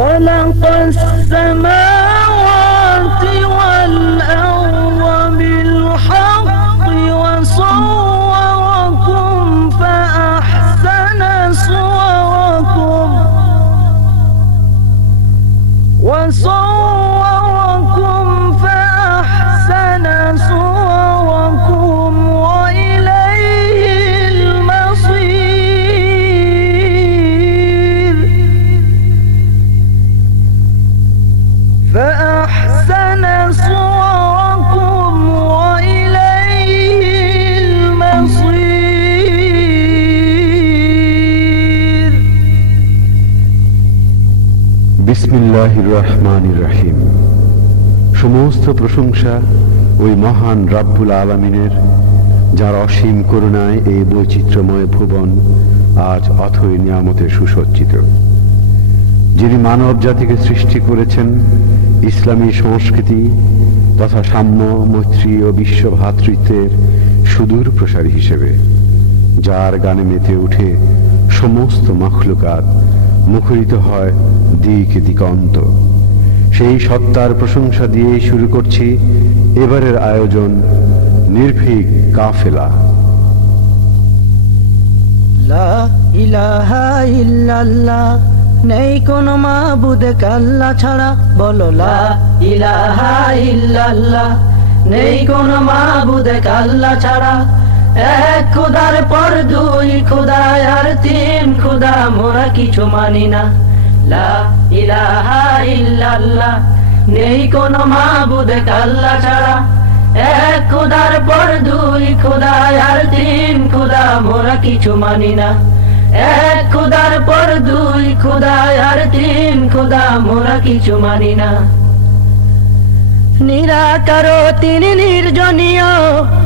خلق السماوات والأرض بالحق وصوركم فأحسن صوركم وإليه المصير فأحسن صوركم وإليه المصير বিসমিল্লাহির রহমানির রহিম। সমস্ত প্রশংসা ওই মহান রব্বুল আলামিনের, যার অসীম করুণায় এই বৈচিত্র্যময় ভুবন আজ অথই নিয়ামতে সুসজ্জিত, যিনি মানব জাতিকে সৃষ্টি করেছেন ইসলামী সংস্কৃতি তথা সাম্য, মৈত্রী ও বিশ্ব ভ্রাতৃত্বের সুদূর প্রসারী হিসেবে, যার গানে মেতে উঠে সমস্ত মাখলুকাত, মুখরিত হয় দিক দিগন্ত। সেই সত্তার প্রশংসা দিয়েই শুরু করছি এবারের আয়োজন নির্ভীক কাফেলা। লা ইলাহা ইল্লাল্লাহ, নেই কোনো মাবুদ আল্লাহ ছাড়া। বলো লা ইলাহা ইল্লাল্লাহ, নেই কোনো মাবুদ আল্লাহ ছাড়া। এক খুদার পর দুই খুদা আর তিন খুদা, মোরা কিছু মানি না। লা ইলাহা ইল্লাল্লাহ, নেই কোনো মাবুদ আল্লাহ ছাড়া। এক খুদার পর দুই খুদা আর তিন খুদা, মোরা কিছু মানি না। এক খুদার পর দুই খুদা আর তিন খুদা, মোরা কিছু মানি না। নিরাকার তিনি নির্জনীয়,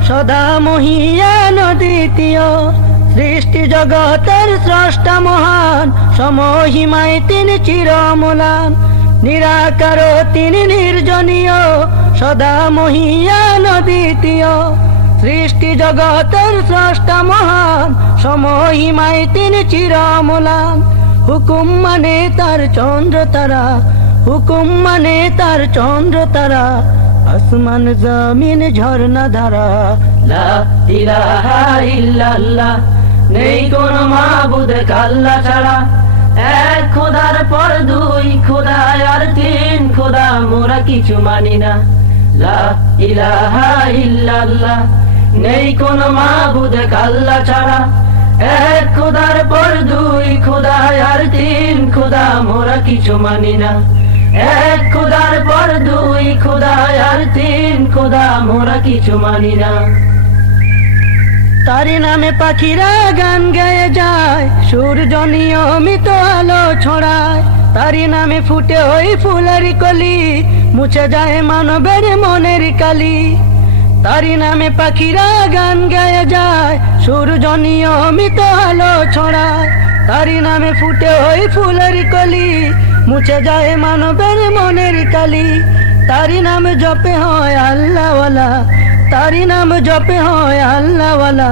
সদা মহিয়ান দ্বিতীয়। সৃষ্টি জগতের স্রষ্টা মহান, সমহিমায় তিনি চিরমলান। নিরাকার তিনি নির্জনীয়, সদা মহিয়ান দ্বিতীয়। সৃষ্টি জগতের স্রষ্টা মহান, সমহিমায় তিনি চিরমলান। হুকুম মানে তার চন্দ্র তারা, হুকুম মানে তার চন্দ্র তারা। আসমান জমিন ঝর্ণা ধারা। লা ইলাহা ইল্লাল্লাহ, নেই কোনো মাবুদ আল্লাহ ছাড়া। এক খোদার পর দুই খোদা আর তিন খোদা, মোরা কিছু মানি না। লা ইলাহা ইল্লাল্লাহ, নেই কোনো মাবুদ আল্লাহ ছাড়া। এক খোদার পর দুই খোদা আর তিন খোদা, মোরা কিছু মানি না। এক খোদার পর দুই খোদা আর তিন খোদা, মোরা কিছু মানি না। তারি নামে পাখিরা গান গেয়ে যায়, সূর্য নিয়মিত আলো ছড়ায়। তারি নামে ফুটে ওই ফুলের কলি, মুছে যায় মানবের মনের কালি। তারি নামে পাখিরা গান গেয়ে যায়, সূর্য নিয়মিত আলো ছড়ায়। তারি নামে ফুটে ওই ফুলের কলি, মুছে যায় মানবের মনের কালি। তারি নাম জপে হয় আল্লাহওয়ালা, তারি নাম জপে হয় আল্লাহওয়ালা।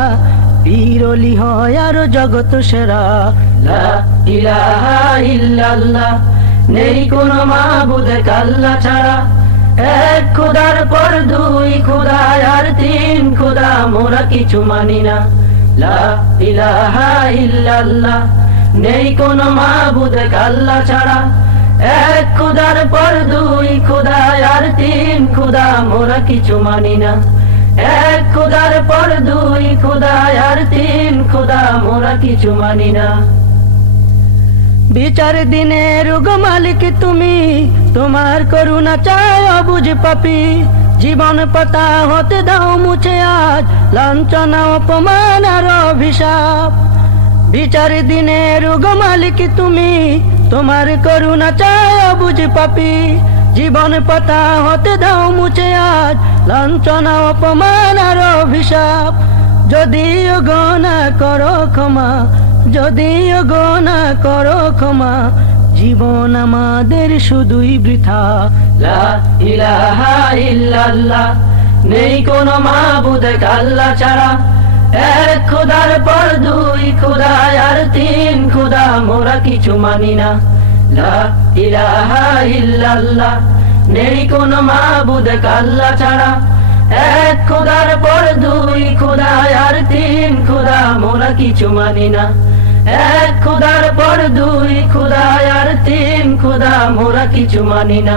পীর ওলি হয় আরো জগত সেরা। লা ইলাহা ইল্লাল্লাহ, নেই কোনো মাবুদ আল্লাহ ছাড়া। এক খোদার পর দুই খোদা আর তিন খোদা, মোরা কিছু মানি না। লা ইলাহা ইল্লাল্লাহ, নেই কোনো মাবুদ আল্লাহ ছাড়া। এক খোদার পর দুই খোদা আর তিন খোদা, মোরা কিছু মানি না। এক খোদার পর দুই খোদা আর তিন খোদা, মোরা কিছু মানি না। বিচার দিনের গো মালিক তুমি, তোমার করুণা চায় অবুঝ পাপী। জীবন পাতা হতে দাও মুছে আজ, লাঞ্ছনা অপমান আর অভিশাপ। বিচার দিনের গো মালিক তুমি, তোমার করুণা চায় অবুঝ পাপী। জীবন পাতা হতে দাও মুছে আজ, লাঞ্ছনা অপমান আর অভিশাপ। যদিও গনা করো ক্ষমা, যদিও গনা করো ক্ষমা, জীবন আমাদের শুধুই বৃথা। লা ইলাহা ইল্লাল্লাহ, নেই কোনো মাবুদ আল্লাহ ছাড়া। এক খোদার পর দুই খোদা আর তিন খোদা, মোরা কিছু মানি না। লা ইলাহা ইল্লাল্লাহ, নেই কোনো মাবুদ আল্লাহ ছাড়া। এক খোদার পর দুই খোদা আর তিন খোদা, মোরা কিছু মানি না। এক খোদার পর দুই খোদা আর তিন খোদা, মোরা কিছু মানি না।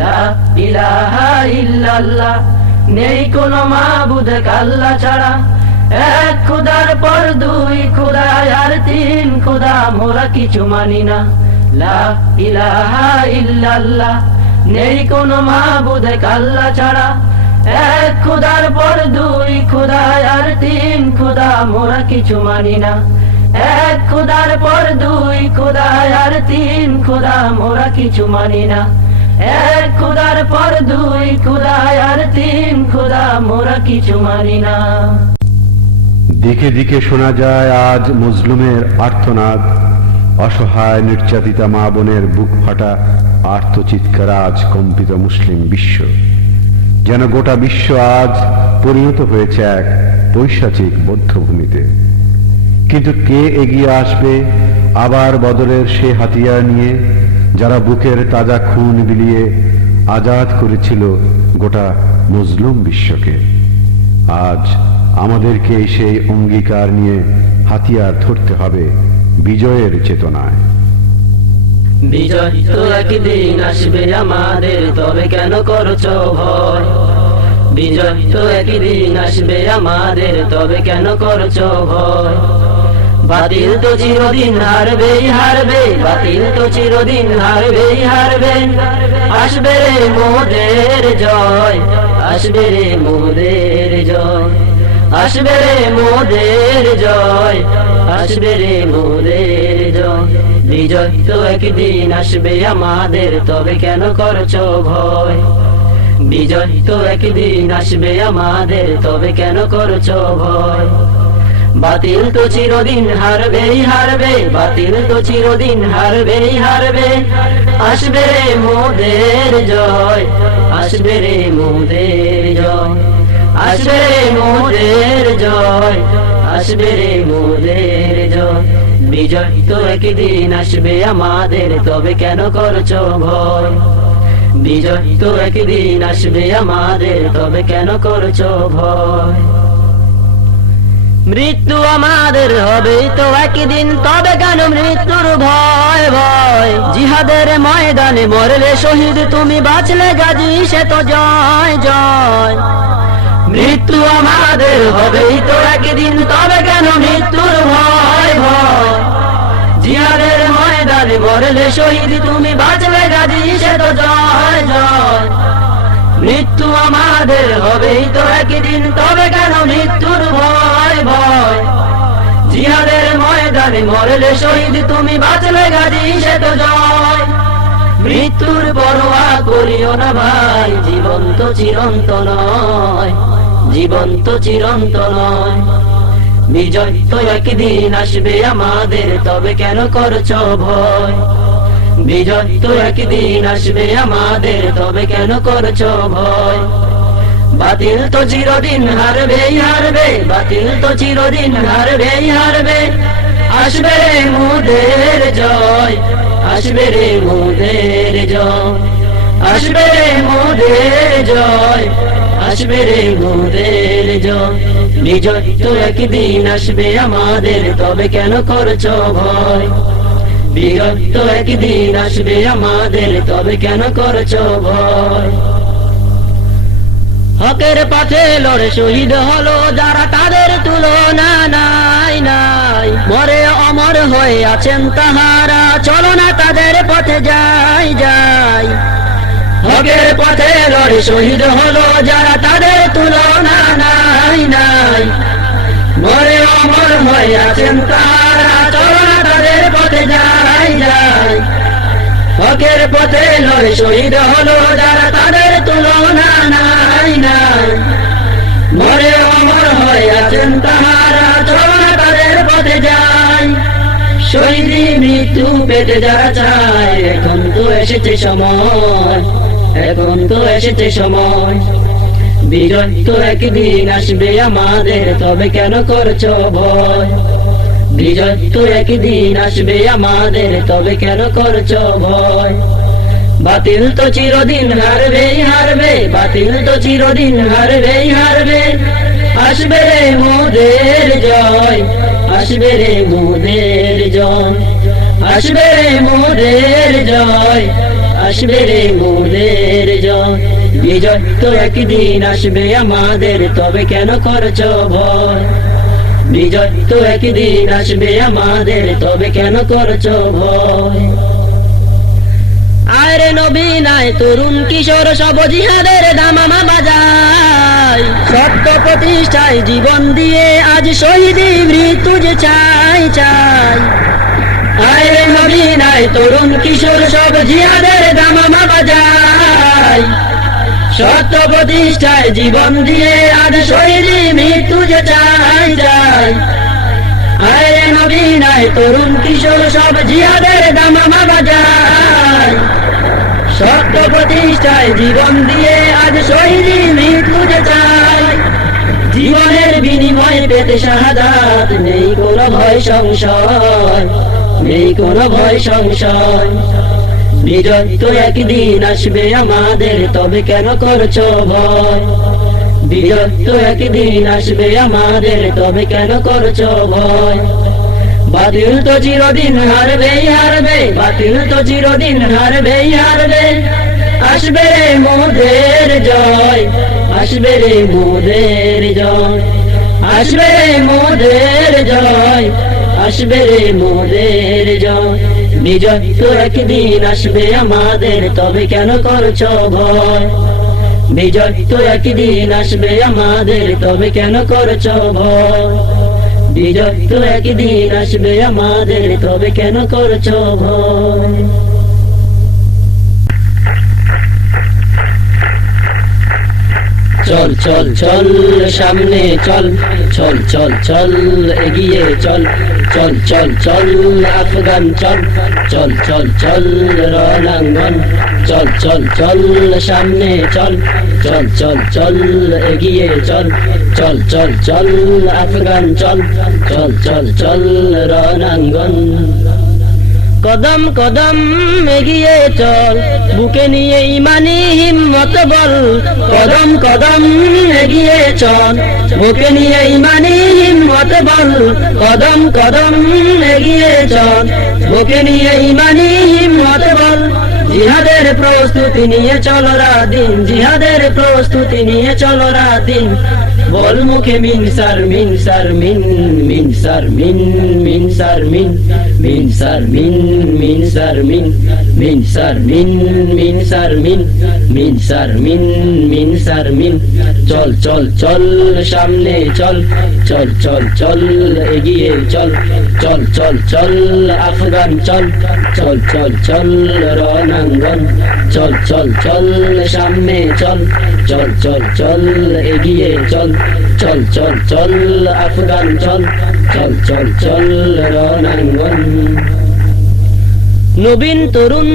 লা ইলাহা ইল্লাল্লাহ, নেই কোনো মাবুদ আল্লাহ ছাড়া। এক খোদার পর দুই খোদা আর তিন খোদা, মোরা কিছু মানি না। লা ইলাহা ইল্লাল্লাহ, নেই কোনো মাবুদ আল্লাহ ছাড়া। এক খোদার পর দুই খোদা আর তিন খোদা, মোরা কিছু মানি না। এক খোদার পর দুই খোদা আর তিন খোদা, মোরা কিছু মানি না। এক খোদার পর দুই খোদা আর তিন খোদা, মোরা কিছু মানি না। দিকে দিকে শোনা যায় আজ মজলুমের আর্তনাদ, অসহায় নির্যাতিতা মা বোনের বুক ফাটা আর্তচিৎকার আজ কম্পিত মুসলিম বিশ্ব। যেন গোটা বিশ্ব আজ পরিণত হয়েছে এক পৈশাচিক বধ্যভূমিতে। কিন্তু কে এগিয়ে আসবে আবার বদরের সে হাতিয়ার নিয়ে, যারা বুকের তাজা খুন বিলিয়ে আজাদ করেছিল গোটা মজলুম বিশ্বকে? আজ আমাদেরকে সেই অঙ্গীকার নিয়ে হাতিয়ার ধরতে হবে বিজয়ের চেতনায়। বিজয় তো একদিন আসবে আমাদের, তবে কেন করছো ভয়? বিজয় তো একদিন আসবে আমাদের, তবে কেন করছো ভয়? বাতিল তো চিরদিন হারবেই হারবে, বাতিল তো চিরদিন হারবেই হারবে। আসবে রে মোদের জয়, আসবে রে মোদের জয়, আসবে রে মোদের জয়, আসবে রে মোদের জয়। বিজয় তো একদিন আসবে আমাদের, তবে কেন করছো ভয়? বিজয় তো একদিন আসবে আমাদের, তবে কেন করছো ভয়? বাতিল তো চিরদিন হারবেই হারবে, বাতিল তো চিরদিন হারবেই হারবে। আসবে রে মোদের জয়, আসবে রে মোদের জয়, আসবে রে মোদের জয়, আসবে রে মোদের জয়। বিজয় তো একদিন আসবে আমাদের, তবে কেন করছো ভয়? বিজয় তো একদিন আসবে আমাদের, তবে কেন করছো ভয়? মৃত্যু আমাদের হবে তো একদিন, তবে কেন মৃত্যুর ভয় ভয়? জিহাদের ময়দানে মরলে শহীদ তুমি, বাঁচলে গাজী সে তো জয় জয়। মৃত্যু আমাদের হবেই তো একদিন, তবে কেন মৃত্যুর ভয় ভয়? জিহাদের ময়দানে মরলে শহীদ তুমি, বাঁচলে গাজী সে তো জয় জয়। মৃত্যু আমাদের হবেই তো একদিন, তবে কেন মৃত্যুর ভয় ভয়? জিহাদের ময়দানে মরলে শহীদ তুমি, বাঁচলে গাজী সে তো জয়। মৃত্যুর পরোয়া করিও না ভাই, জীবন তো চিরন্ত নয়, জীবন তো চিরন্ত নয়। বিজয় তো একদিন আসবে আমাদের, তবে কেন করছো ভয়? বিজয় তো একদিন আসবে আমাদের, তবে কেন করছো ভয়? বাতিল তো চিরদিন হারবেই হারবে, বাতিল তো চিরদিন হারবেই হারবে। আসবে রে মোদের জয়, আসবে রে মোদের জয়, আসবে রে মোদের জয়, আসবে রে মোদের জয়। বিজয় তো একদিন আসবে আমাদের, তবে কেন করছো ভয়? বিজয় তো একদিন আসবে আমাদের, তবে কেন করছো ভয়? হকের পথে লড়ে শহীদ হলো যারা, তাদের তুলনা নাই নাই। মরে অমর হয়ে আছেন তাহারা, চলো না তাদের পথে যাই যাই। হকের পথে লড়ে শহীদ হলো যারা, তাদের তুলনা নাই নাই। মরে অমর হয়ে আছেন তাহারা, চলো না তাদের পথে যাই যাই। হকের পথে লড়ে শহীদ হলো যারা, তাদের তুলনা নাই নাই। মরে অমর হয়ে আছেন তাহারা, চলো না তাদের পথে যাই। শহীদি মৃত্যু পেতে যারা চায়, এখন তো এসেছে সময়, এখন তো এসেছে সময়। বিজয় তো একদিন আসবে আমাদের, তবে কেন করছো ভয়? বিজয় তো একদিন আসবে আমাদের, তবে কেন করছো ভয়? বাতিল তো চিরদিন হারবেই হারবে, বাতিল তো চিরদিন হারবেই হারবে। আসবে রে মোদের জয়, আসবে রে মোদের জয়, আসবে রে মোদের জয়, আসবে রে মোদের জয়। বিজয় তো একদিন আসবে আমাদের, তবে কেন করছো ভয়? বিজয় তো একদিন আসবে আমাদের, তবে কেন করছো ভয়? আরে নবীন আয়, তরুণ কিশোর সব জিহাদের দামামা বাজায়, সত্য প্রতিষ্ঠায় জীবন দিয়ে আজ শহীদি মৃত্যু যে চাই চাই। আরে নবীন আয়, তরুণ কিশোর সব জিহাদের দামামা বাজায়, সত্য প্রতিষ্ঠায় জীবন দিয়ে আজ শহীদি মৃত্যু যে চাই চাই। আরে নবীন আয়, তরুণ কিশোর সব জিহাদের দামামা বাজায়, সত্য প্রতিষ্ঠায় জীবন দিয়ে আজ শহীদি মৃত্যু যে চাই। জীবনের বিনিময়ে পেতে শাহাদাত, নেই কোনো ভয় সংশয়, নেই কোনো ভয় সংশয়। বিজয় তো একদিন আসবে আমাদের, তবে কেন করছো ভয়? বিজয় তো একদিন আসবে আমাদের, তবে কেন করছো ভয়? বাতিল তো চিরদিন হারবেই হারবে, বাতিল তো চিরদিন হারবেই হারবে। আসবে রে মোদের জয়, আসবে রে মোদের জয়, আসবে রে মোদের জয়, আসবে রে মোদের জয়। বিজয় তো একদিন আসবে আমাদের, তবে কেন করছো ভয়? বিজয় তো একদিন আসবে আমাদের, তবে কেন করছো ভয়? বিজয় তো একদিন আসবে আমাদের, তবে কেন করছো ভয়? চল চল চল সামনে চল, চল চল চল এগিয়ে চল, চল চল চল আফগান চল, চল চল চল রণাঙ্গন, চল চল চল সামনে চল, চল চল চল এগিয়ে চল, চল চল চল আফগান চল, চল চল চল রণাঙ্গন। কদম কদম এগিয়ে চল, বুকে নিয়ে ইমানি হিম্মত বল। কদম কদম এগিয়ে চল, বুকে নিয়ে ইমানি হিম্মত বল। কদম কদম এগিয়ে চল, বুকে নিয়ে ইমানি হিম্মত বল। জিহাদের প্রস্তুতি নিয়ে চলো রাদিন, জিহাদের প্রস্তুতি নিয়ে চলো রাদিন। বল মুখে মিন সার মিন সার মিন, মিন সার মিন, মিন সার মিন, মিন সার মিন, মিন সার মিন, মিন সার মিন, মিন সার মিন, মিন সার মিন, মিন সার মিন। চল চল চল সামনে চল, চল চল চল এগিয়ে চল, চল চল চল আফগান চল, চল চল চল রণাঙ্গন, চল চল চল সামনে চল, চল চল চল এগিয়ে চল, চল চল চল আফগান চল, চল চল চল রণাঙ্গন। নবীন তরুণ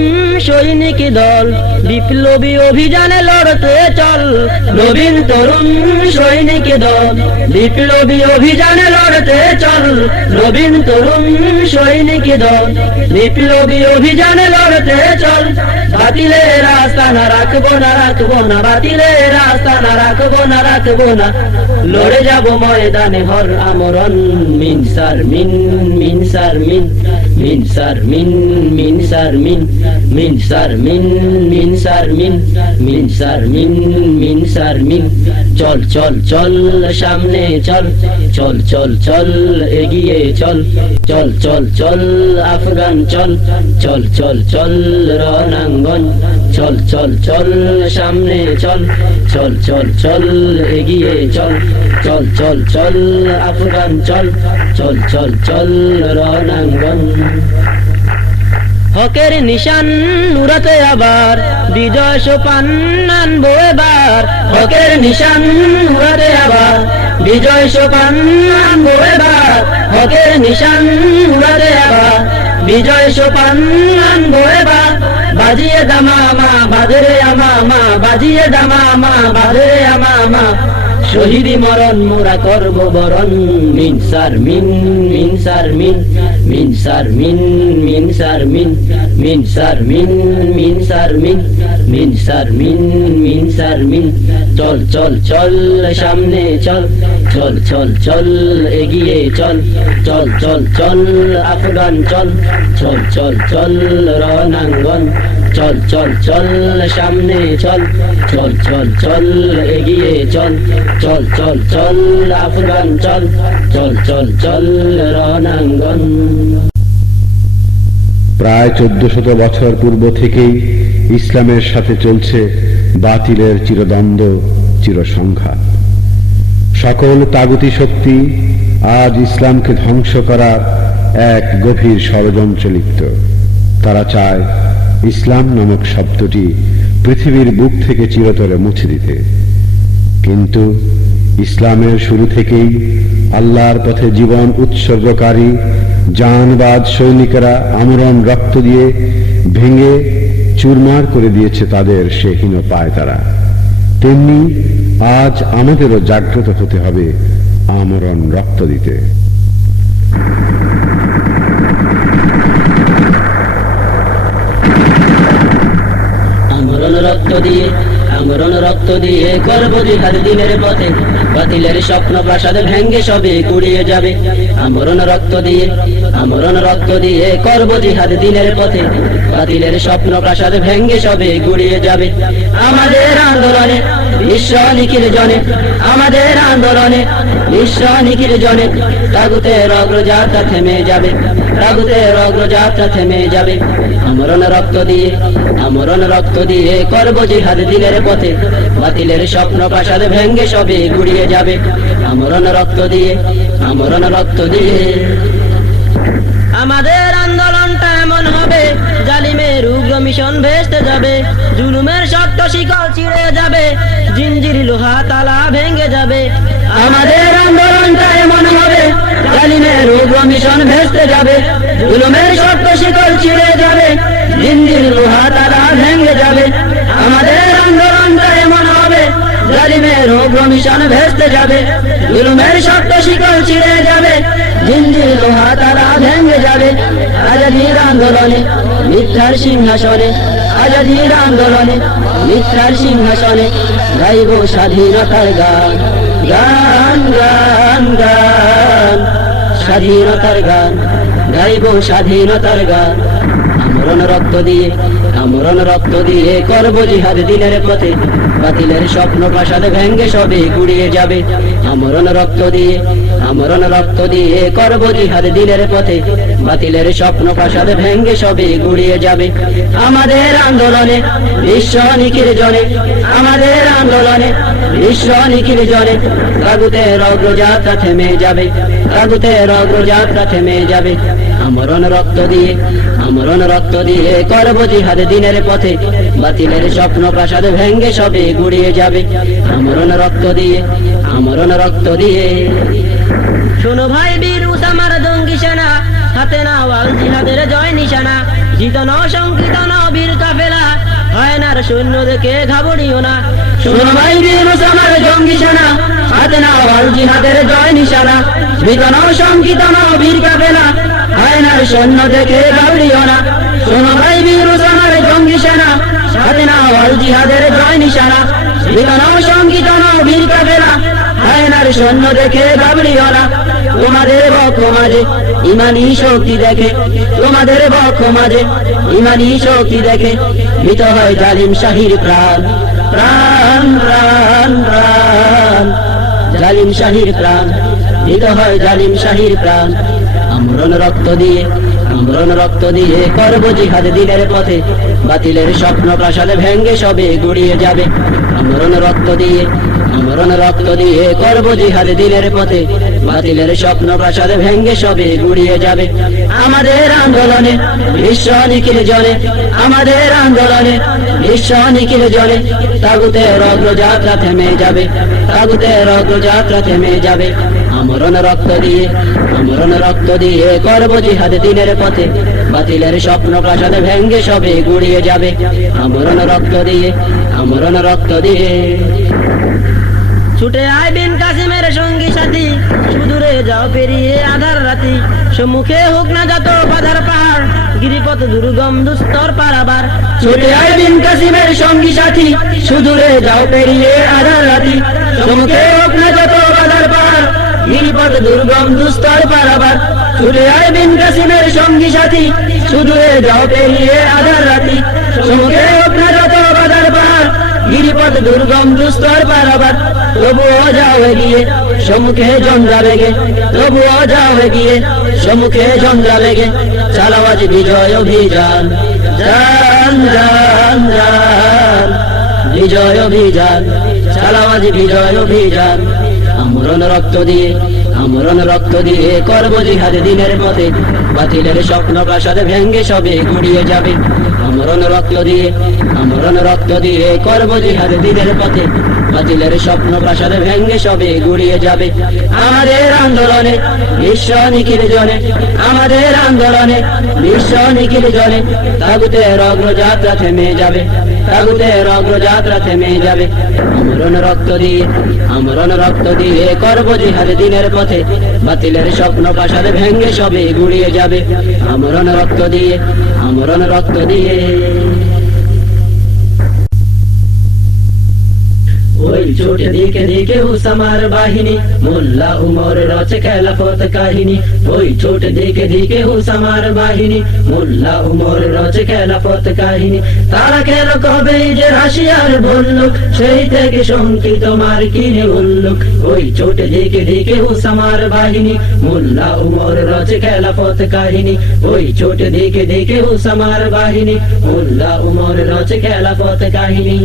সৈনিক দল, বিপ্লবী অভিযানে লড়তে চল। নবীন তরুণ সৈনিক দল, বিপ্লবী অভিযানে লড়তে চল। নবীন তরুণ সৈনিক দল, বিপ্লবী অভিযানে লড়তে চল। বাতিলের রাস্তা না রাখবো না, রাখবো না, বাতিলের রাস্তা না রাখবো না, রাখবো না। লড়ে যাব ময়দানে হর আমরণ, মিন সার মিন, মিন সার মিন, মিন সার মিন, মিন সার মিন, মিন সার মিন, মিন সার মিন, মিন সার মিন, মিন সার মিন। চল চল চল সামনে চল, চল চল চল এগিয়ে চল, চল চল চল আফগান চল, চল চল চল রণাঙ্গন, চল চল চল সামনে চল, চল চল চল এগিয়ে চল, চল চল চল আফগান চল, চল চল চল রণাঙ্গন। হকের নিশান নুরাতে আবার, বিজয় সোপান আনবো এবার। হকের নিশান নুরাতে আবার, বিজয় সোপান আনবো এবার। হকের নিশান নুরাতে আবার, বিজয় সোপান আনবো এবার। বাজিয়ে দামামা বাজরে আমামা, বাজিয়ে দামামা বাজরে আমামা। শহীদি মরণ মোরা করব বরণ মিন সার মিন মিন সার মিন মিন সার মিন মিন সার মিন মিন সার মিন মিন সার মিন মিন সার মিন মিন সার মিন চল চল চল সামনে চল চল চল চল এগিয়ে চল চল চল চল আফগান চল চল চল চল রণাঙ্গন চল চল চল সামনে চল চল চল চল এগিয়ে চল চল চল চল আফগান চল চল চল চল রণাঙ্গন। প্রায় 1400 বছর পূর্ব থেকেই ইসলামের সাথে চলছে বাতিলের চিরদ্বন্দ্ব, চিরসংঘাত। সকল তাগুতি শক্তি আজ ইসলামকে ধ্বংস করার এক গভীর ষড়যন্ত্রে লিপ্ত। তারা চায় ইসলাম নামক শব্দটি পৃথিবীর বুক থেকে চিরতরে মুছে দিতে। কিন্তু ইসলামের শুরু থেকেই আল্লাহর পথে জীবন উৎসর্গকারী জানবাজ সৈনিকেরা আমরণ রক্ত দিয়ে ভেঙে চুরমার করে দিয়েছে তাদের সে হীন পায়তারা। তেমনি আজ আমাদেরও জাগ্রত হতে হবে আমরণ রক্ত দিতে। আমরণ রক্ত দিয়ে আমরণ রক্ত দিয়ে করব জিহাদ দিনের পথে বাতিলের স্বপ্ন প্রাসাদ ভেঙ্গে সবে গুড়িয়ে যাবে। আমরণ রক্ত দিয়ে আমরণ রক্ত দিয়ে করব জিহাদ দিনের পথে বাতিলের স্বপ্ন প্রাসাদ ভেঙ্গে সবে গুড়িয়ে যাবে। আমাদের আন্দোলনে বিশ্ব নিখিল জনে আমাদের আন্দোলনে বিশ্ব নিখিল জনে তাগুতের অগ্রযাত্রা থেমে যাবে তাগুতের অগ্রযাত্রা থেমে যাবে। আমরণ রক্ত দিয়ে আমরণ রক্ত দিয়ে করব জিহাদ দিনের পথে বাতিলের স্বপ্ন প্রাসাদ ভেঙ্গে সবে গুড়িয়ে যাবে। আমরণ রক্ত দিয়ে আমরণ রক্ত দিয়ে আমাদের আন্দোলনটা এমন হবে জালিমের উগ্র মিশন ভেস্তে যাবে। জুলুমের শক্ত শিকল ছিঁড়ে যাবে, জিঞ্জির লোহা তালা ভেঙে যাবে। আমাদের আন্দোলনটা এমন হবে জালিমের উগ্র মিশন ভেস্তে যাবে। জুলুমের শক্ত শিকল ছিঁড়ে যাবে, জিঞ্জির লোহা তালা ভেঙে যাবে। আমাদের আন্দোলনটা এমন হবে জালিমের উগ্র মিশন ভেস্তে যাবে। জুলুমের শক্ত শিকল ছিঁড়ে যাবে, জিঞ্জির লোহা তালা ভেঙে যাবে। আজাদির আন্দোলনে মিথ্যার সিংহাসনে আজাদির আন্দোলনে মিথ্যার সিংহাসনে গাইব স্বাধীনতার গান গান গান গান স্বাধীনতার গান গাইব স্বাধীনতার গান। আমরণ রক্ত দিয়ে আমরণ রক্ত দিয়ে করব জিহাদ দিনের পথে বাতিলের স্বপ্ন প্রাসাদ ভেঙ্গে সবে গুড়িয়ে যাবে। আমরণ রক্ত দিয়ে আমরণ রক্ত দিয়ে করব জিহাদ দিনের পথে বাতিলের স্বপ্ন প্রাসাদ ভেঙ্গে সবে গুড়িয়ে যাবে। আমাদের আন্দোলনে বিশ্ব নিখিল জনে আমাদের আন্দোলনে বিশ্ব নিখিল জনে তাগুতের অগ্রযাত্রা থেমে যাবে তাগুতের অগ্রযাত্রা থেমে যাবে। আমরণ রক্ত দিয়ে আমরণ রক্ত দিয়ে করব জিহাদ দিনের পথে বাতিলের স্বপ্ন প্রাসাদ ভেঙ্গে সবে গুড়িয়ে যাবে। আমরণ রক্ত দিয়ে আমরণ রক্ত দিয়ে শোনো ভাই বীর উসামার জঙ্গি সেনা হাতে নাওয়াল জিহাদের জয় নিশানা। জিত ন শঙ্কিত ন বীর কাফেলা হয় না সৈন্য দেখে ঘাবড়িও না। শোনো ভাই বীর উসামার জঙ্গি সেনা হাতে নাওয়াল জিহাদের জয় নিশানা। জিত ন শঙ্কিত ন বীর কাফেলা হয় না সৈন্য দেখে ঘাবড়িও না। শোনো ভাই বীর উসামার জঙ্গি সেনা হাতে নাওয়াল জিহাদের জয় নিশানা। জিত ন শঙ্কিত ন বীর কাফেলা হয় না সৈন্য দেখে ঘাবড়িও না। তোমাদের বক্ষ মাঝে ইমানি শক্তি দেখে তোমাদের বক্ষ মাঝে ইমানি শক্তি দেখে মৃত হয় জালিম শাহীর প্রাণ প্রাণ প্রাণ প্রাণ জালিম শাহীর প্রাণ মৃত হয় জালিম শাহীর প্রাণ। আমরণ রক্ত দিয়ে আমরণ রক্ত দিয়ে করব জিহাদ দিনের পথে বাতিলের স্বপ্ন প্রাসাদ ভেঙ্গে সবে গুড়িয়ে যাবে। আমরণ রক্ত দিয়ে আমরণ রক্ত দিয়ে করব জিহাদ দিনের পথে বাতিলের স্বপ্ন প্রাসাদ ভেঙ্গে সবে গুড়িয়ে যাবে। আমাদের আন্দোলনে বিশ্ব নিখিল জনে আমাদের আন্দোলনে বিশ্ব নিখিল জনে তাগুতের অগ্রযাত্রা থেমে যাবে তাগুতের অগ্রযাত্রা থেমে যাবে। আমরণ রক্ত দিয়ে আমরণ রক্ত দিয়ে করব জিহাদ দিনের পথে বাতিলের স্বপ্ন প্রাসাদ ভেঙ্গে সবে গুড়িয়ে যাবে। আমরণ রক্ত দিয়ে আমরণ রক্ত দিয়ে ছুটে আয় বিন কাসিমের সঙ্গী সাথী, সুদূরে যাও পেরিয়ে আধার রাতি, সম্মুখে হোক না যত বাধার পাহাড়, গিরিপথ দুর্গম দুস্তর পারাবার। ছুটে আয় বিন কাসিমের সঙ্গী সাথী, সুদূরে যাও পেরিয়ে আধার রাতি, সম্মুখে হোক না যত বাধার পাহাড়, গিরিপথ দুর্গম দুস্তর পারাবার। ছুটে আয় বিন কাসিমের সঙ্গী সাথী, সুদূরে যাও পেরিয়ে আধার রাতি, সম্মুখে হোক না যত বাধার পাহাড়, গিরিপথ দুর্গম দুস্তর পারাবার। তবুও যাও এগিয়ে, সম্মুখে ঝঞ্ঝা লেগে, তবুও যাও এগিয়ে, সম্মুখে ঝঞ্ঝা লেগে, চালাও আজ বিজয় অভিযান, যান যান যান, বিজয় অভিযান, চালাও আজ বিজয় অভিযান। আমরণ রক্ত দিয়ে, আমরণ রক্ত দিয়ে করব জিহাদ দিনের পথে, বাতিলের স্বপ্ন প্রাসাদ ভেঙ্গে সবে গুড়িয়ে যাবে। আমরণ রক্ত দিয়ে, আমরণ রক্ত দিয়ে করব জিহাদ দিনের পথে, বাতিলের স্বপ্ন প্রাসাদ ভেঙ্গে সবে গুড়িয়ে যাবে। আমাদের আন্দোলনে বিশ্ব নিখিল জনে, আমাদের আন্দোলনে বিশ্ব নিখিল জনে, তাগুতের অগ্রযাত্রা থেমে যাবে, তাগুতের অগ্রযাত্রা থেমে যাবে। আমরণ রক্ত দিয়ে, আমরণ রক্ত দিয়ে করব জিহাদ দিনের পথে, বাতিলের স্বপ্ন প্রাসাদ ভেঙ্গে সবে গুড়িয়ে যাবে। আমরণ রক্ত দিয়ে, আমরণ রক্ত দিয়ে। ওই ছোটে দিকে দিকে উসামার বাহিনী, মোল্লা উমর রচে খেলাফত কাহিনী। ওই ছোটে দিকে দিকে উসামার বাহিনী, মোল্লা উমর রচে খেলাফত কাহিনী। তারা খেল কবে যে রাশিয়ার বললুক, সেই থেকে শঙ্কিত মার কিনে উল্লুক। ওই ছোটে দিকে দিকে উসামার বাহিনী, মোল্লা উমর রচে খেলাফত কাহিনী। ওই ছোটে দিকে দিকে উসামার বাহিনী, মোল্লা উমর রচে খেলাফত কাহিনী।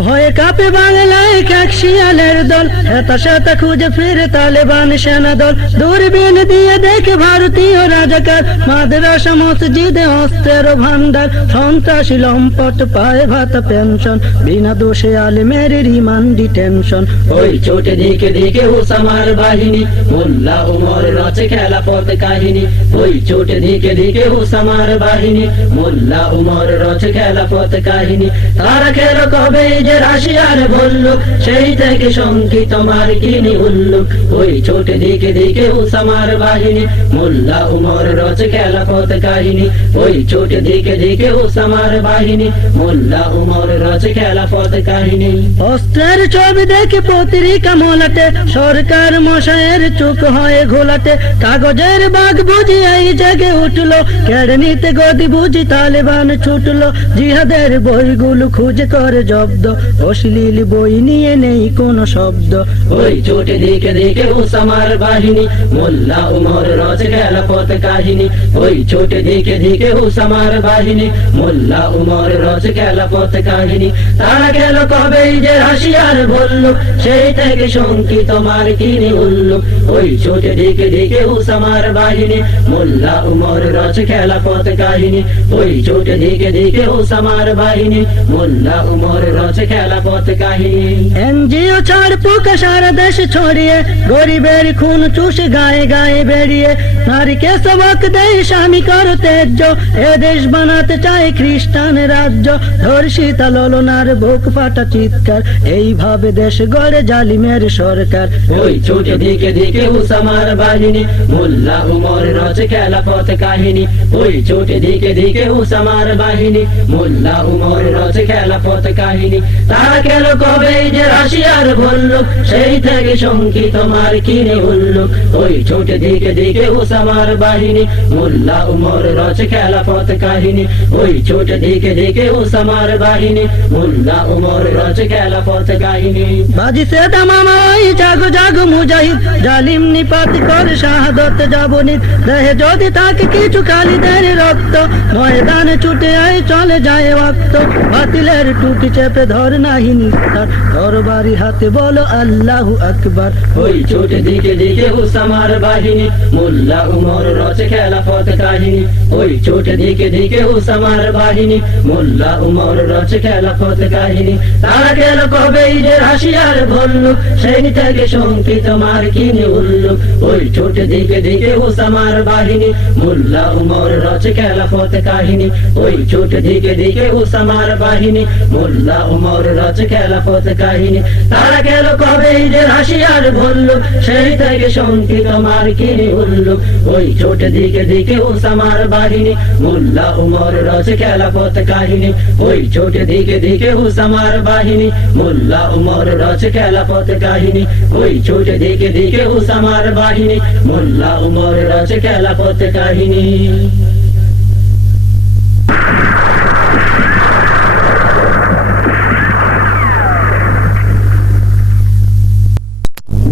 ভয়ে কাঁপে বাংলায় এক শিয়ালের দল, হেতাশাতা খুঁজে ফিরে তালেবান সেনা দল। দূরবীন দিয়ে দেখে ভারতীয় রাজাকার, মাদ্রাসা মসজিদে অস্ত্রের ভান্ডার। সন্ত্রাসী লম্পট পায় ভাতা পেনশন, বিনা দোষে আলেমের রিমান্ড ডিটেনশন। ওই ছোটে দিকে দিকে উসামার বাহিনী, মোল্লা উমর রচে খেলাফত কাহিনী। ওই ছোটে দিকে দিকে উসামার বাহিনী, মোল্লা উমর রচে খেলাফত কাহিনী। তারা খেল কবে যে রাশিয়ার বললুক, সেই থেকে শঙ্কিত মার কিনে উল্লুক। ওই ছোটে দিকে দিকে উসামার বাহিনী, মোল্লা উমর রচে খেলাফত কাহিনী। ওই ছোটে দিকে দিকে উসামার বাহিনী, মোল্লা উমর রচে খেলাফত কাহিনী। অস্ত্রের ছবি দেখে পত্রিকা মোলাটে, সরকার মশাইয়ের চোখ হয় ঘোলাটে। কাগজের বাঘ বুঝি এই জেগে উঠলো, কেড়ে নিতে গদি বুঝি তালেবান ছুটলো। জিহাদের বইগুলো খুঁজে করে জব্দ, অশ্লীল বই নিয়ে নেই কোনো শব্দ। ওই ছোটে দিকে দিকে উসামার বাহিনী, মোল্লা উমর রচে খেলাফত কাহিনী। ওই ছোটে দিকে দিকে উসামার বাহিনী, মোল্লা উমর রচে খেলাফত কাহিনী। তারা গেল কবে যে রাশিয়ার বললুক, সেই থেকে শঙ্কিত মার কিনে উল্লুক। ওই ছোটে দিকে দিকে উসামার বাহিনী, মোল্লা উমর রচে খেলাফত কাহিনী। ওই ছোটে দিকে দিকে উসামার বাহিনী, মোল্লা উমর রচে খেলাফত কাহিনী। এনজিও ছাড় পোকা সারা দেশ ছড়িয়ে, গরিবের খুন চুষে গায়ে গায়ে বেরিয়ে। নারীকে সবক দেয় স্বামী করো তেজ্য, এ দেশ বানাতে চায় খ্রিস্টান রাজ্য। ধর্ষিতা ললনার বুক ফাটা চিৎকার, এইভাবে দেশ গড়ে জালিমের সরকার। ওই ছোটে দিকে দিকে উসামার বাহিনী, মোল্লা উমর রচে খেলাফত কাহিনী। ওই ছোটে দিকে দিকে উসামার বাহিনী, মোল্লা উমর রচে খেলাফত কাহিনী। তারা খেল কবে যে রাশিয়ার বললুক, সেই থেকে শঙ্কিত মার কিনে উল্লুক। ওই ছোটে দিকে দিকে উসামার বাহিনী, মোল্লা উমর রচে খেলাফত কাহিনী। ওই ছোটে দিকে দিকে উসামার বাহিনী, মোল্লা উমর রচে খেলাফত কাহিনী। বাজি সে দামামা ওই জাগো জাগো মুজাহিদ, জালিম নিপাত করে শাহাদত যাবনিত। দেহে যদি থাকে কিছু খালিদের রক্ত, ময়দানে ছুটে আয় চলে যায় ওয়াক্ত। বাতিলের টুটি চেপে ধর নাহি নিস্তার, তরবারি হাতে বলো আল্লাহু আকবার। ওই ছোটে দিকে দিকে উসামার বাহিনী, মোল্লা উমর রচে খেলাফত কাহিনী। ওই ছোটে দিকে দিকে উসামার বাহিনী, মোল্লা উমর রচে খেলাফত কাহিনী। তারা গেল কবে যে রাশিয়ার বললুক, সেই থেকে শঙ্কিত মার কিনে উল্লুক। ওই ছোটে দিকে দিকে উসামার বাহিনী, মোল্লা উমর রচে খেলাফত কাহিনী। ওই ছোটে দিকে দিকে উসামার বাহিনী, মোল্লা উমর উমর রচে খেলাফত কাহিনী। তারা গেল কবে ঈদের হাসি আর ভুলল, সেই থেকে শঙ্কিত মার্কিনী উল্ল। ওই ছোট দিকে দিকে ওসামার বাহিনী, মোল্লা উমর রচে খেলাফত কাহিনী। ওই ছোট দিকে দিকে ওসামার বাহিনী, মোল্লা উমর রচে খেলাফত কাহিনী। ওই ছোট দিকে দিকে ওসামার বাহিনী, মোল্লা উমর রচে খেলাফত কাহিনী।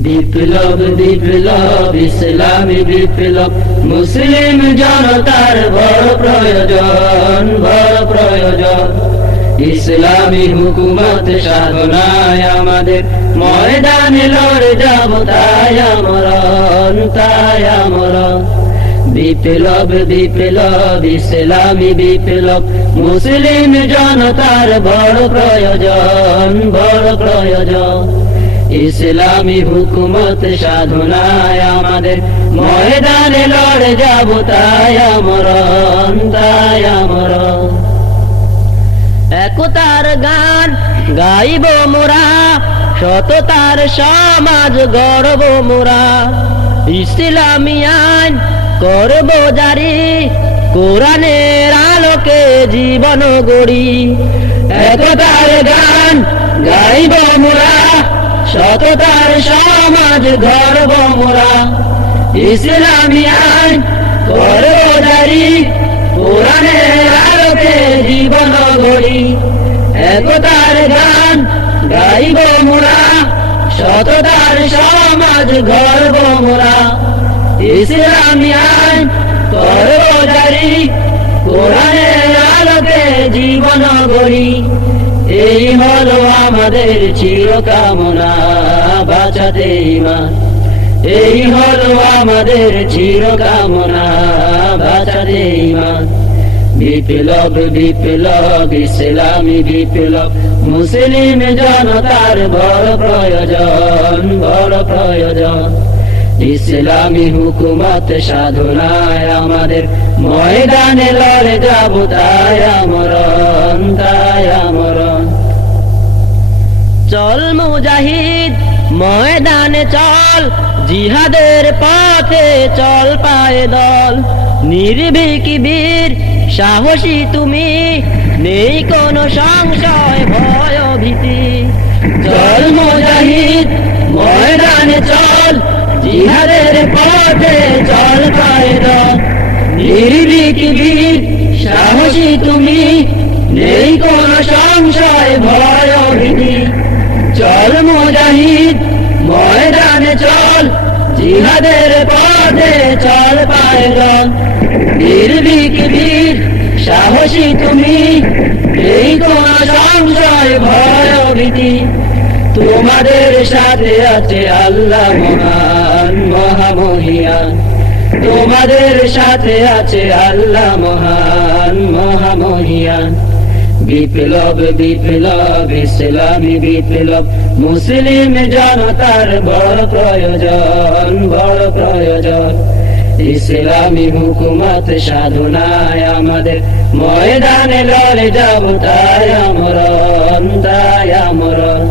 বিপ্লব বিপ্লব ইসলামী বিপ্লব, মুসলিম জনতার বড় প্রয়োজন, বড় প্রয়োজন। ইসলামী হুকুমত সাধনায় আমাদের ময়দানে লড়ে যাব, তাই আমরণ, তাই আমরণ। বিপ্লব বিপ্লব ইসলামী বিপ্লব, মুসলিম জনতার বড় প্রয়োজন, বড় প্রয়োজন। ইসলামী হুকুমত সাধনায় আমাদের ময়দানে লড়ে যাব, তাই আমরণ, তাই আমরণ। একতার গান গাইব মোরা, সততার সমাজ গড়ব মোরা। ইসলামী আইন করব জারি, কোরআনের আলোকে জীবন গড়ি। একতার গান গাইব মোরা, সততার সমাজ গড়ব মোরা। ইসলামী আইন করব জারি, কোরআনের আলোকে জীবন গড়ি। একতার গান গাইব মোরা, সততার সমাজ গড়ব মোরা। ইসলামী আইন করব জারি, কোরআনের আলোকে জীবন গড়ি। এই হলো আমাদের চিরকামনা, বাঁচাতে ঈমান। এই হলো আমাদের চিরকামনা, বাঁচাতে ঈমান। বিপ্লব বিপ্লব ইসলামী বিপ্লব, মুসলিম জনতার বড় প্রয়োজন, বড় প্রয়োজন। ইসলামী হুকুমত সাধনায় আমাদের ময়দানে লড়ে যাব, তাই আমরণ, তাই আমরণ। চল মুজাহিদ ময়দানে চল, জিহাদের পথে চল পায়ে দল। নির্ভীক বীর সাহসী তুমি, নেই কোনো সংশয় ভয় ভীতি। চল মুজাহিদ ময়দানে চল, জিহাদের পথে চল পায়ে দল। নির্ভীক বীর সাহসী তুমি, নেই কোনো সংশয় ভয় ভীতি। চল মুজাহিদ ময়দানে চল, জিহাদের পথে চল পায়ে দল। নির্ভীক বীর সাহসী তুমি, নেই কোনো সংশয় ভয় ভীতি। তোমাদের সাথে আছে আল্লাহ মহান মহামহিয়ান, তোমাদের সাথে আছে আল্লাহ মহান মহামহিয়ান। বিপ্লব বিপ্লব ইসলামী বিপ্লব, মুসলিম জনতার বড় প্রয়োজন, বড় প্রয়োজন। ইসলামী হুকুমত সাধনায় আমাদের ময়দানে লড়ে যাব, তাই আমরণ, তাই আমরণ।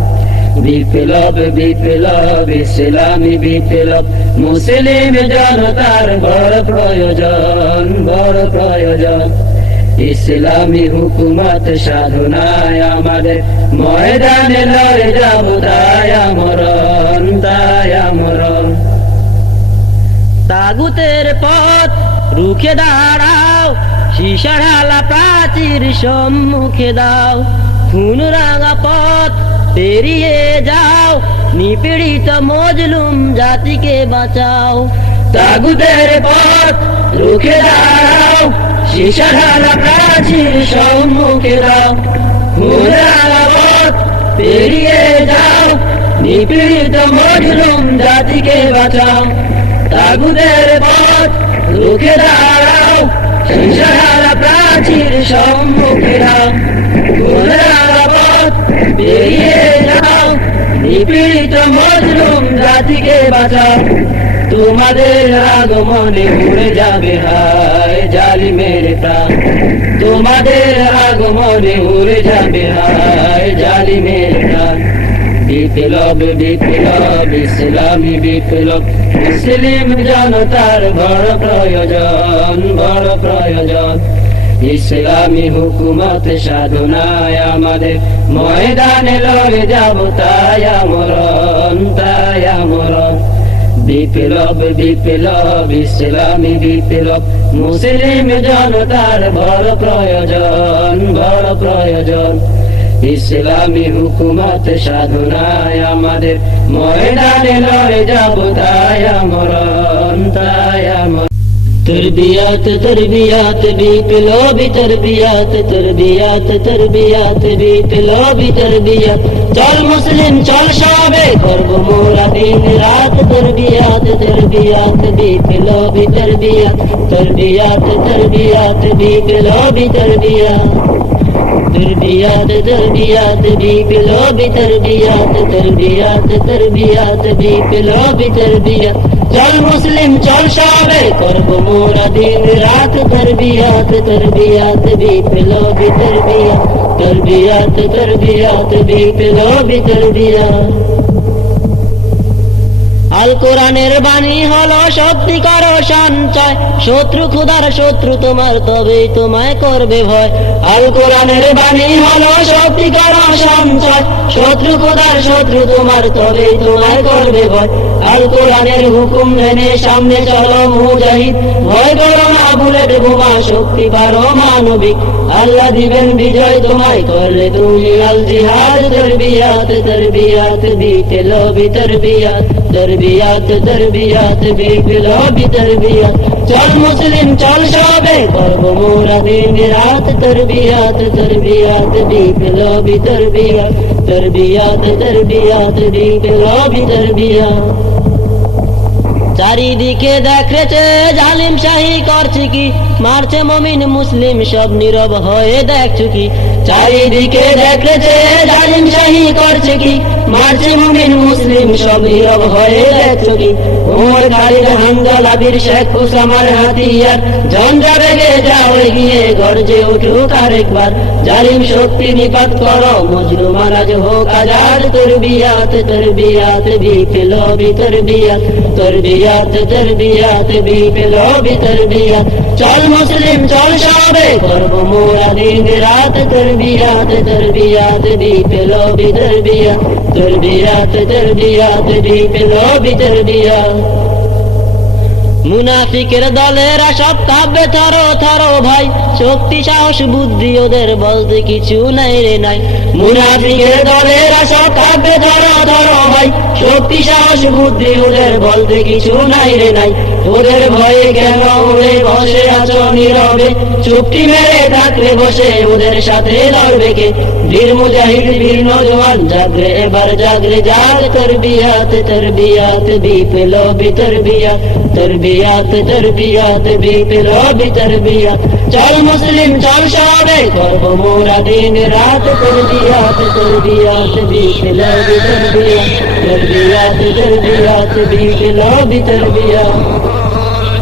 বিপ্লব বিপ্লব ইসলামী বিপ্লব, মুসলিম জনতার বড় প্রয়োজন, বড় প্রয়োজন। ইসলামী হুকুমত সাধনায় আমাদের ময়দানে লড়ে যাব, তাই আমরণ, তাই আমরণ। তাগুতের পথ রুখে দাঁড়াও, সীসার ঢালা প্রাচীর সম্মুখে দাও। খুন রাঙা পথ পেরিয়ে যাও, নিপীড়িত মজলুম জাতিকে বাঁচাও। তাগুতের পথ রুখে দাঁড়াও, সীসার ঢালা প্রাচীর সম্মুখে দাও। খুন রাঙা পথ পেরিয়ে যাও, নিপীড়িত মজলুম জাতিকে বাঁচাও। তাগুতের পথ রুখে দাঁড়াও, সীসার ঢালা প্রাচীর সম্মুখে দাও। খুন রাঙা পথ পেরিয়ে যাও, নিপীড়িত মজলুম জাতিকে বাঁচাও। তোমাদের আগমনে উড়ে যাবে হায় জালিমের প্রাণ, তোমাদের আগমনে উড়ে যাবে হায় জালিমের প্রাণ। বিপ্লব বিপ্লব ইসলামী বিপ্লব, মুসলিম জনতার বড় প্রয়োজন, বড় প্রয়োজন। ইসলামী হুকুমত সাধনায় আমাদের ময়দানে লড়ে যাব তাই আমরণ, তাই আমরণ। বিপ্লব বিপ্লব ইসলামী বিপ্লব, মুসলিম জনতার বড় প্রয়োজন, বড় প্রয়োজন। ইসলামী হুকুমত সাধনায় আমাদের ময়দানে লড়ে যাব তাই আমরণ, তাই আমরণ। তরবিয়াত তরবিয়াত বিপ্লবী তরবিয়াত, তরবিয়াত তরবিয়াত বিপ্লবী তরবিয়াত। চল মুসলিম চল সবে করব মোরা দিন রাত, তরবিয়াত তরবিয়াত বিপ্লবী তরবিয়াত, তরবিয়াত তরবিয়াত বিপ্লবী তরবিয়াত। তরবিয়াত তরবিয়াত বিপ্লবী তরবিয়াত, তরবিয়াত তরবিয়াত বিপ্লবী তরবিয়াত। চল মুসলিম চল সবে করব মোরা দিন রাত, তরবিয়াত তরবিয়াত বিপ্লবী তরবিয়াত, তরবিয়াত তরবিয়াত বিপ্লবী তরবিয়াত। আল কোরআনের বাণী হলো সত্যিকার সঞ্চয়, শত্রু খুদার শত্রু তোমার তবেই তোমায় করবে ভয়। আল কোরআনের বাণী হলো সত্যিকার সঞ্চয়, শত্রু খুদার শত্রু তোমার তবেই তোমায় করবে ভয়। আল কোরআনের হুকুম মেনে সামনে চলো মুজাহিদ, ভয় করো না বুলেট বোমা শক্তি পারো মানবিক। আল্লাহ দিবেন বিজয় তোমায় করলে তুমি আল জিহাদ। তরবিয়াত তরবিয়াত বিপ্লবী তরবিয়াত, তরবিয়াত তরবিয়াত বিপ্লবী তরবিয়াত। চল মুসলিম চল সবে করব মোরা দিন রাত, তরবিয়াত তরবিয়াত বিপ্লবী তরবিয়াত, তরবিয়াত তরবিয়াত বিপ্লবী তরবিয়াত। চারিদিকে দেখেছে জালিম শাহী করছে কি, মারছে মমিন মুসলিম সব নীরব হয়ে দেখছো কি। চারিদিকে দেখেছে জালিম শাহী করছে কি, মারছে মমিন মুসলিম সব নীরব হয়ে দেখছো কি। ওমর খালিদ হামজা বীর শেখ উসামার হাতিয়ার, ঝঞ্ঝা বেগে যাও এগিয়ে গর্জে উঠুক আরেকবার। জালিম শক্তি নিপাত করো মজলুমান আজ হোক আজাদ, তরবিয়াত তরবিয়াত বিপ্লবী তরবিয়াত, তরবিয়াত তরবিয়াত বিপ্লবী তরবিয়াত। চল মুসলিম চল সবে করব মোরা দিন রাত, তরবিয়াত তরবিয়াত বিপ্লবী তরবিয়াত, তরবিয়াত তরবিয়াত বিপ্লবী তরবিয়াত। মুনাফিকের দলেরা সব কাঁপবে থরো থরো ভাই, শক্তি সাহস বুদ্ধি ওদের বলতে কিছু নাই রে নাই। মুনাফিকের দলেরা সব কাঁপবে থরো থরো ভাই, শক্তি সাহস বুদ্ধি ওদের বলতে কিছু নাই রে নাই। ওদের ভয়ে কেন উড়ে বসে আছো নীরবে, চুপটি মেরে থাকলে বসে ওদের সাথে লড়বে কে। বীর মুজাহিদ বীর নওজোয়ান জাগরে এবার জাগরে জাগ, তরবিয়াত তরবিয়াত বিপ্লবী তরবিয়াত, তরবিয়াত তরবিয়াত বিপ্লবী তরবিয়াত। চল মুসলিম চল সবে করব মোরা দিন রাত, তরবিয়াত তরবিয়াত বিপ্লবী তরবিয়াত, তরবিয়াত তরবিয়াত বিপ্লবী তরবিয়াত।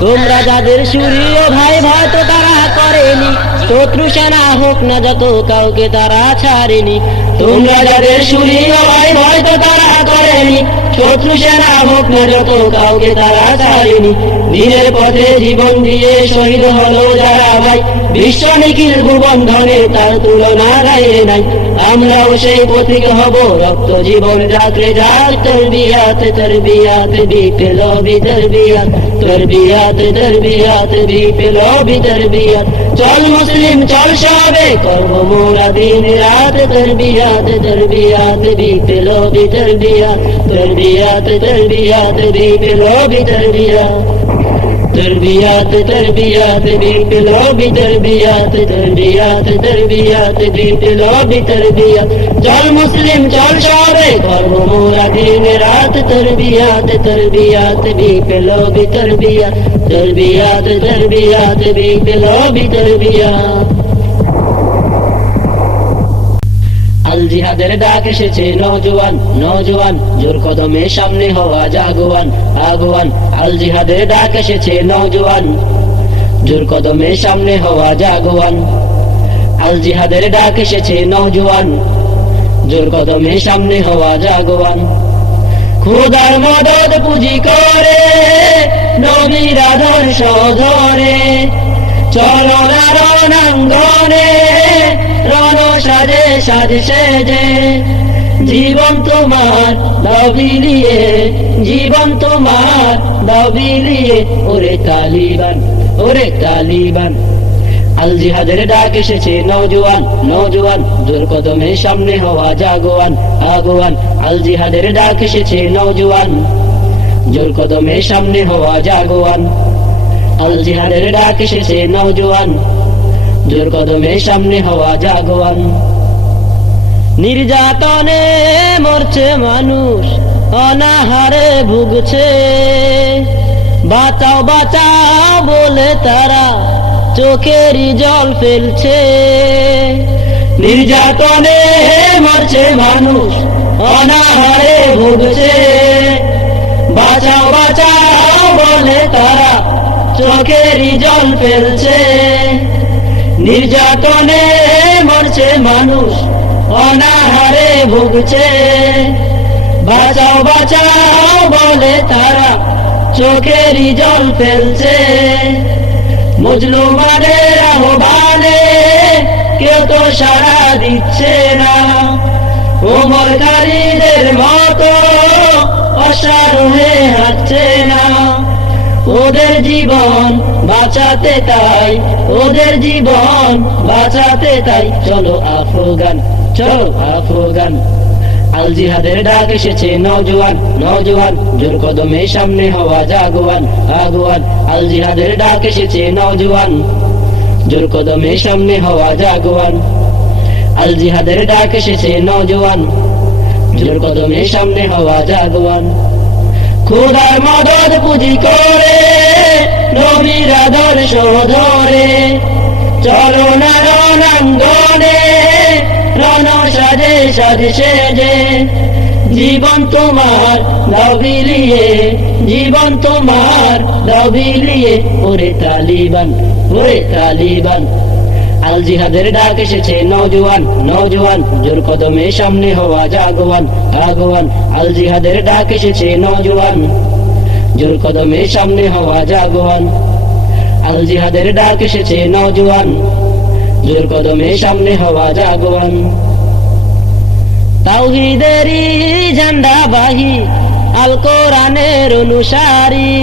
তোমরা যাদের সুরিয় ভাই ভয় তো তারা করেনি, শত্রু সেনা হোক না যত কাউকে তারা ছাড়েনি। তোমরা যাদের সুরিয় ভাই ভয় তো তারা করেনি, শত্রু সেনা হোক না যত কাউকে তারা ছাড়েনি। দিনের পথে জীবন দিয়ে শহীদ হলো যারা ভাই, বিশ্ব নিখিল ভুবন ধনে তার তুলনা গায়ে নাই। আমরাও সেই পথিক হব রক্ত জীবন জাগরে জাগ, তরবিয়াত তরবিয়াত বিপ্লবী তরবিয়াত, তরবিয়াত তরবিয়াত বিপ্লবী তরবিয়াত। চল মুসলিম চল সবে করব মোরা দিন রাত, তরবিয়াত তরবিয়াত বিপ্লবী তরবিয়াত, তরবিয়াত তরবিয়াত বিপ্লবী তরবিয়াত। তরবিয়াত তরবিয়াত বিপ্লবী তরবিয়াত, তরবিয়াত তরবিয়াত বিপ্লবী তরবিয়াত। চল মুসলিম চল সবে করব মোরা দিন রাত, তরবিয়াত তরবিয়াত বিপ্লবী তরবিয়াত, তরবিয়াত তরবিয়াত বিপ্লবী তরবিয়াত। আল জিহাদের ডাক এসেছে নওজোয়ান নওজোয়ান জোর কদমে সামনে হওয়া জাগোয়ান আগুয়ান আল জিহাদের ডাক এসেছে নওজোয়ান জোর কদমে সামনে হওয়া জাগোয়ান আল জিহাদের ডাক এসেছে নওজোয়ান জোর কদমে সামনে হওয়া জাগোয়ান খোদার মদদ পুঁজি করে নবীর আদর্শ ধরে চলো না রণাঙ্গনে রণ সাজে সাজে সেজে জীবন তোমার দাও বিলিয়ে জীবন তোমার দাও বিলিয়ে ওরে তালিবান ওরে তালিবান আল জিহাদের ডাক এসেছে নওজোয়ান নওজোয়ান জোর কদমে সামনে হওয়া জাগোয়ান আগুয়ান আল জিহাদের ডাক এসেছে নওজোয়ান জোর কদমে সামনে হওয়া জাগোয়ান আল জিহাদের ডাক এসেছে নওজোয়ান জোর কদমে সামনে হওয়া জাগোয়ান নির্যাতনে মরছে মানুষ অনাহারে ভুগছে বাঁচাও বাঁচাও বলে তারা চোখেরই জল ফেলছে নির্যাতনে মরছে মানুষ অনাহারে ভুগছে বাঁচাও বাঁচাও বলে তারা চোখেরই জল ফেলছে নির্যাতনে মরছে মানুষ অনাহারে ভুগছে বাঁচাও বাঁচাও বলে তারা চোখেরই জল ফেলছে মজলুমানের আহ্বানে কেউ তো সাড়া দিচ্ছে না ওমরকারীদের মতো অশ্বারোহে হাঁটছে না ওদের জীবন বাঁচাতে তাই ওদের জীবন বাঁচাতে তাই চলো আফগান চলো আফগান আল জিহাদের ডাক এসেছে নওজোয়ান নওজোয়ান জোর কদমে সামনে হওয়া জাগোয়ান আগুয়ান আল জিহাদের ডাক এসেছে নওজোয়ান জোর কদমে সামনে হওয়া জাগোয়ান আল জিহাদের ডাক এসেছে নওজোয়ান জোর কদমে সামনে হওয়া জাগোয়ান খোদার মদদ পুঁজি করে নবীর আদর্শ ধরে চলো না রণাঙ্গনে রণ সাজে সাজে সেজে জীবন তোমার দাও বিলিয়ে জীবন তোমার দাও বিলিয়ে ওরে তালিবান ওরে তালিবান আল জিহাদের ডাক এসেছে নওজোয়ান নওজোয়ান জোর কদমে সামনে হওয়া জাগোয়ান আগুয়ান আল জিহাদের ডাক এসেছে নওজোয়ান জোর কদমে সামনে হওয়া জাগোয়ান আল জিহাদের ডাক এসেছে নওজোয়ান জোর কদমে সামনে হওয়া জাগোয়ান তাওহীদেরই ঝান্ডা বাহি আল কোরআনের অনুসারী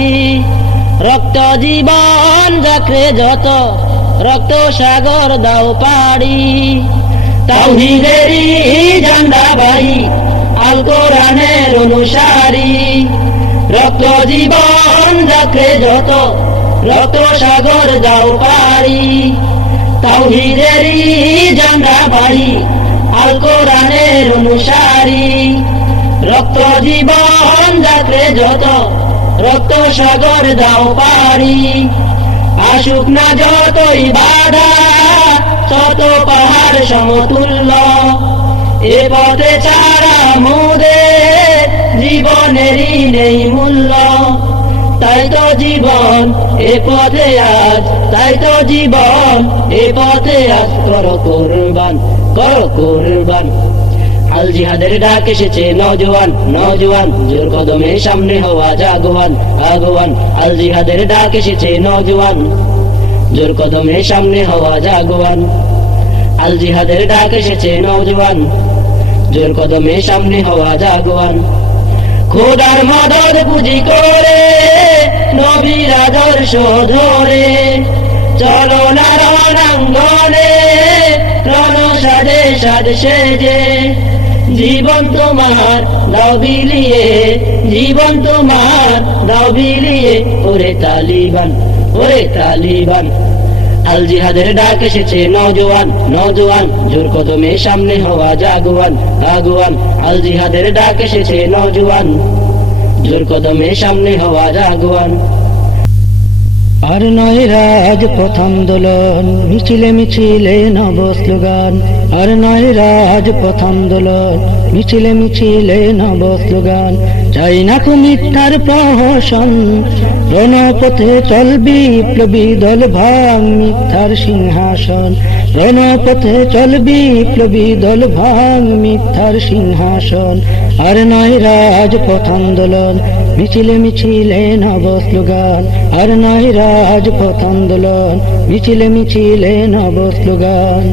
রক্ত জীবন জাকরে যত রক্ত সাগর দাও পাড়ি তাওহীদেরই ঝান্ডা বাহি আল কোরআনের অনুসারী রক্ত জীবন জাকরে যত রক্ত সাগর দাও পাড়ি তাওহীদেরই ঝান্ডা বাহি আল কোরআনের অনুসারী রক্ত জীবন জাকরে যত রক্ত সাগর দাও পাড়ি আসুক না যতই বাধা শত পাহাড় সমতুল্য এ পথে ছাড়া মোদের জীবনেরই নেই মূল্য তাই তো জীবন এ পথে আজ তাই তো জীবন এ পথে আজ করো কুরবান করো কুরবান আল জিহাদের ডাক এসেছে নওজোয়ান নওজোয়ান জোর কদমে সামনে হওয়া জাগোয়ান আগুয়ান আল জিহাদের ডাক এসেছে নওজোয়ান জোর কদমে সামনে হওয়া জাগোয়ান আল জিহাদের ডাক এসেছে নওজোয়ান জোর কদমে সামনে হওয়া জাগোয়ান খোদার মদদ পুঁজি করে নবীর আদর্শ ধরে চলো না রণাঙ্গনে রণ সাজে সাজে সেজে জীবন তোমার দাও বিলিয়ে জীবন তোমার দাও বিলিয়ে ওরে তালিবান ওরে তালিবান আল জিহাদের ডাক এসেছে নওজোয়ান নওজোয়ান জোর কদমে সামনে হওয়া জাগোয়ান আগুয়ান আল জিহাদের ডাক এসেছে নওজোয়ান জোর কদমে সামনে হওয়া জাগোয়ান আর নয় রাজপথ আন্দোলন, মিছিলে মিছিলে নব স্লোগান। আর নয় রাজপথ আন্দোলন, মিছিলে মিছিলে নব স্লোগান। চাই না কো মিথ্যার প্রহসন, রণপথে চল বিপ্লবী দল ভাঙ মিথ্যার সিংহাসন। রণপথে চল বিপ্লবী দল ভাঙ মিথ্যার সিংহাসন। আর নয় রাজপথ আন্দোলন, মিছিলে মিছিলে নব স্লোগান। আর নয় রাজপথ আন্দোলন, মিছিলে মিছিলে নব স্লোগান।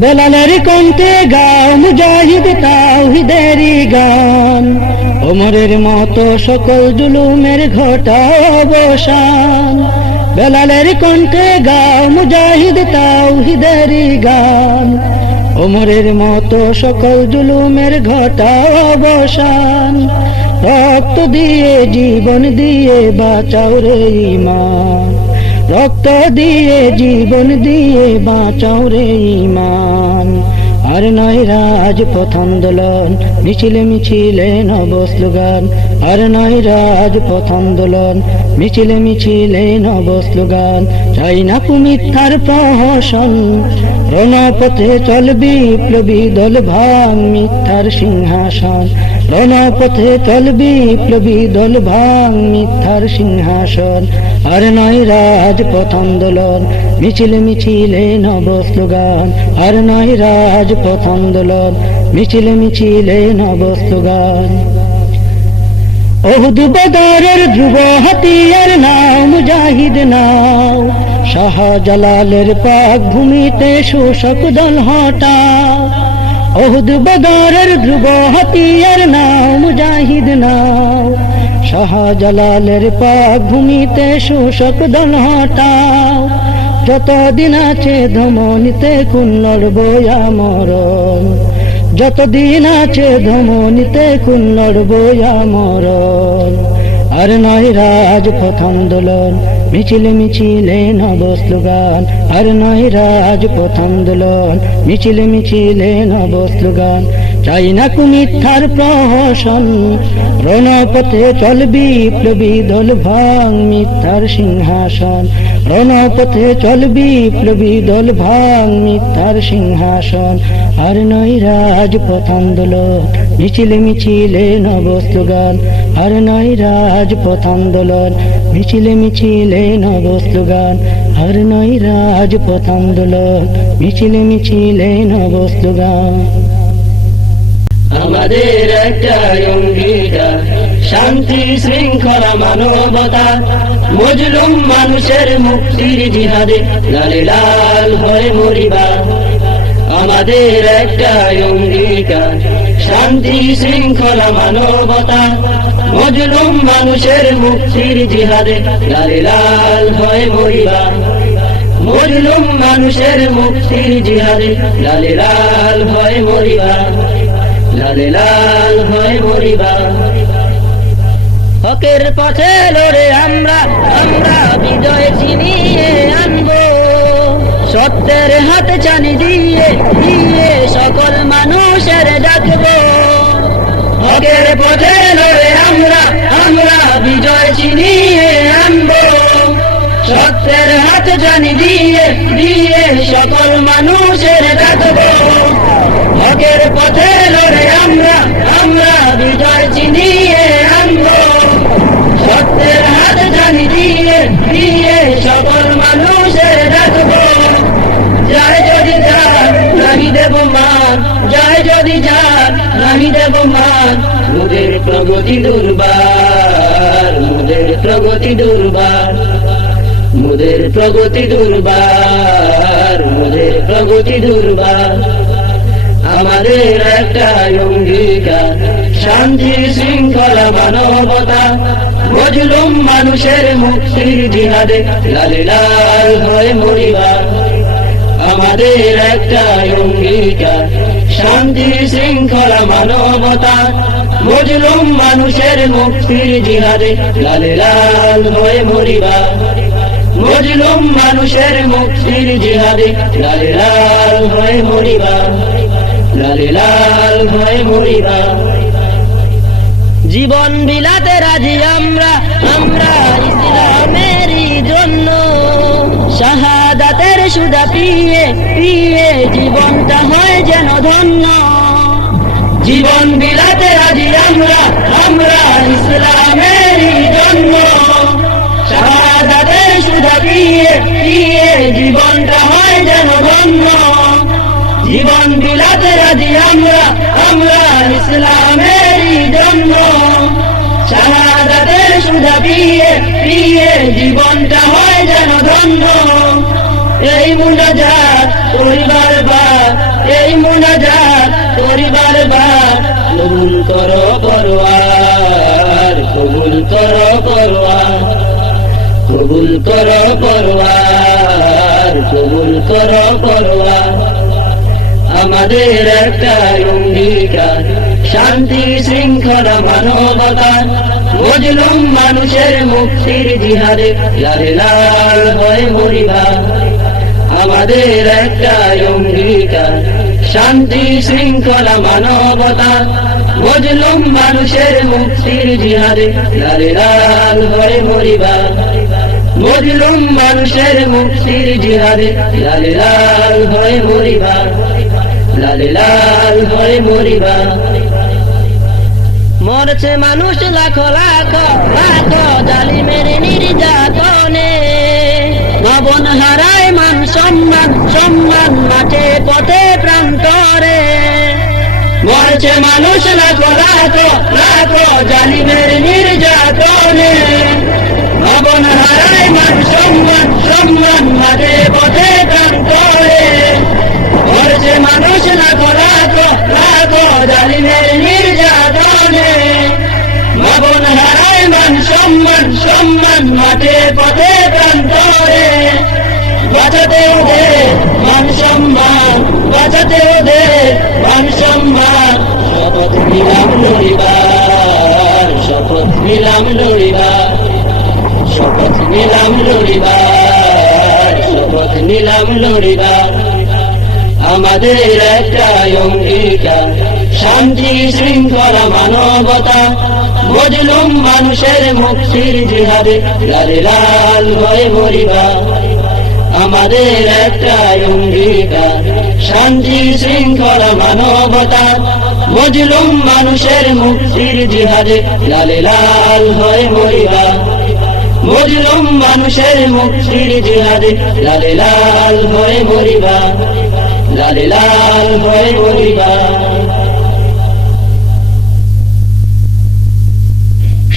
বেলালের কণ্ঠে গাও মুজাহিদ তাওহীদেরই গান, ওমরের মতো সকল জুলুমের ঘটাও অবসান। বেলালের কণ্ঠে গাও মুজাহিদ তাওহীদেরই গান, ওমরের মতো সকল জুলুমের ঘটাও অবসান। রক্ত দিয়ে জীবন দিয়ে বাঁচাও রে ঈমান, রক্ত দিয়ে জীবন দিয়ে বাঁচাও রে ঈমান। আর নয় রাজপথ আন্দোলন, মিছিলে মিছিলে নব স্লোগান। আর নয় রাজপথ আন্দোলন, মিছিলে মিছিলে নব স্লোগান। চাই না কো মিথ্যার প্রহসন, রণপথে চল বিপ্লবী দল ভাঙ মিথ্যার সিংহাসন। রণপথে চল বিপ্লবী দল ভাঙ মিথ্যার সিংহাসন। আর নয় রাজপথ আন্দোলন, মিছিলে মিছিলে নব স্লোগান। আর নয় রাজপথ আন্দোলন, মিছিলে মিছিলে নব স্লোগান। ওহুদ বদরের ধ্রুব হাতিয়ার নাও মুজাহিদ নাও, শাহজালালের পাক ভূমিতে শোষক দল হটাও। ওহুদ বদরের ধ্রুব হাতিয়ার নাও মুজাহিদ নাও, শাহজালালের পাক ভূমিতে শোষক দল হটাও। যতদিন আছে ধমনীতে খুন লড়বো আমরণ, যতদিন আছে ধমনীতে খুন লড়বো আমরণ। আর নয় রাজপথ আন্দোলন, মিছিলে মিছিলে নব স্লোগান। আর নয় রাজপথ আন্দোলন, মিছিলে মিছিলে নব স্লোগান। চাই না কো মিথ্যার প্রহসন, রণপথে চল বিপ্লবী দল ভাঙ মিথ্যার সিংহাসন। রণপথে চল বিপ্লবী দল ভাঙ মিথ্যার সিংহাসন। আর নয় রাজপথ আন্দোলন, মিছিলে মিছিলে নব স্লোগান। আর নয় রাজপথ আন্দোলন, মিছিলে মিছিলে নব স্লোগান। আর নয় রাজপথ আন্দোলন, মিছিলে মিছিলে নব স্লোগান। আমাদের একটাই অঙ্গীকার, শান্তি শৃঙ্খলা মানবতা, মজলুম মানুষের মুক্তির জিহাদে লালে লাল হয়ে মরিবা। আমাদের একটাই অঙ্গীকার, শান্তি শৃঙ্খলা মানবতা, মজলুম মানুষের মুক্তির জিহাদে লালে লাল হয়ে মরিবা। মজলুম মানুষের মুক্তির জিহাদে লালে লাল হয়ে মরিবা, লালে লাল হয়ে মরিবা। হকের পথে লড়ে আমরা আমরা বিজয় ছিনিয়ে আনবো, সত্যের হাতে চানি দিয়ে দিয়ে সকল মানুষের ডাকবো। হকের পথে লড়ে আমরা আমরা বিজয় ছিনিয়ে আনবো, সত্যের হাতে চানি দিয়ে দিয়ে সকল মানুষের ডাকবো। হকের পথে লড়ে আমরা আমরা বিজয় ছিনিয়ে আনবো, সত্যের হাতে জানি দিয়ে দিয়ে সকল মানুষের ডাকবো। যায় যদি যান নাহি দেব মান, যায় যদি যান নাহি দেব মান। মোদের প্রগতি দুর্বার, মোদের প্রগতি দুর্বার, মোদের প্রগতি দুর্বার, মোদের প্রগতি দুর্বার। আমাদের একটাই অঙ্গীকার, শান্তি শৃঙ্খলা মানবতা, মজলুম মানুষের মুক্তির জিহাদে লালে লাল হয়ে মরিবা। আমাদের একটাই অঙ্গীকার, শান্তি শৃঙ্খলা মানবতা, মজলুম মানুষের মুক্তির জিহাদে লালে লাল হয়ে মরিবা। মজলুম মানুষের মুক্তির জিহাদে লালে লাল হয়ে মরিবা, লালে লাল হয়ে মরিবা। জীবন বিলাতে রাজি আমরা আমরা ইসলামে জন্য শাহাদাতের সুধা পিয়ে পিয়ে জীবনটা হয় যেন ধন্য জীবন বিলাতে রাজি আমরা আমরা ইসলামেরই জন্য শাহাদাতের সুধা পিয়ে পিয়ে জীবনটা হয় যেন ধন্য জীবন বিলাতে রাজি আমরা আমরা ইসলামেরই জন্য শাহাদাতের সুধা পিয়ে পিয়ে জীবনটা হয় যেন ধন্য এই মুনাজাত পরিবার বা এই মুনাজাত পরিবার বা কবুল করো পরওয়ার কবুল করো পরওয়ার কবুল করো পরওয়ার কবুল করো পরওয়ার আমাদের একটা অঙ্গীকার শান্তি শৃঙ্খলা মানবতার মজলুম মানুষের মুক্তির জিহাদে লালে লাল হয়ে মরিবার আমাদের একটা অঙ্গীকার শান্তি শৃঙ্খলা মানবতার মজলুম মানুষের মুক্তির জিহাদে লালে লাল হয়ে মরিবার মজলুম মানুষের মুক্তির জিহাদে লালে লাল হয়ে মরিবার লালে লাল হয়ে মরিবার মরছে মানুষ লাখো লাখো লাখো জালিমের নির্যাতনে ভবন হারায় মান সম্মান সম্মান মাঠে পথে প্রান্তরে মরছে মানুষ লাখো লাখো লাখো জালিমের নির্যাতনে ভবন হারায় মান সম্মান সম্মান মাঠে পথে প্রান্তরে মরছে মানুষ লাখো লাখো লাখো জালিমের নির্যাতনে ভবন হারায় মান সম্মান সম্মান মাঠে পথে প্রান্তরে বাঁচাতে ওদের মান সম্মান বাঁচাতে ওদের মান সম্মান শপথ নিলাম লড়িবার শপথ নিলাম লড়িবার শপথ নিলাম লড়িবার শপথ নিলাম লড়িবার আমাদের একটা অঙ্গীকার শান্তি শৃঙ্খলা মানবতা মজলুম মানুষের মুক্তির জিহাদে লালে লাল হয়ে মরিবার আমাদের একটা অঙ্গীকার শান্তি শৃঙ্খলা মানবতা মজলুম মানুষের মুক্তির জিহাদে লালে লাল হয়ে মরিবার মজলুম মানুষের মুক্তির জিহাদে লালে লাল হয়ে মরিবার লালে লাল হয়ে মরিবার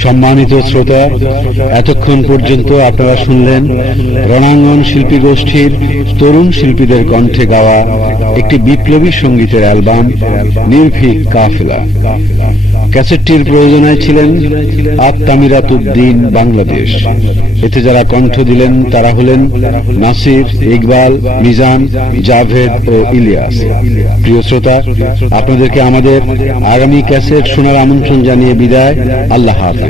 সম্মানিত শ্রোতা, এতক্ষণ পর্যন্ত আপনারা শুনলেন রণাঙ্গন শিল্পী গোষ্ঠীর তরুণ শিল্পীদের কণ্ঠে গাওয়া একটি বিপ্লবী সঙ্গীতের অ্যালবাম নির্ভীক কাফেলা। ক্যাসেটটির প্রযোজনায় ছিলেন আত-তামিরাত উদ্দিন বাংলাদেশ। এতে যারা কণ্ঠ দিলেন তারা হলেন নাসির, ইকবাল, মিজান, জাভেদ ও ইলিয়াস। প্রিয় শ্রোতা, আপনাদেরকে আমাদের আগামী ক্যাসেট শোনার আমন্ত্রণ জানিয়ে বিদায়। আল্লাহ হাফেজ।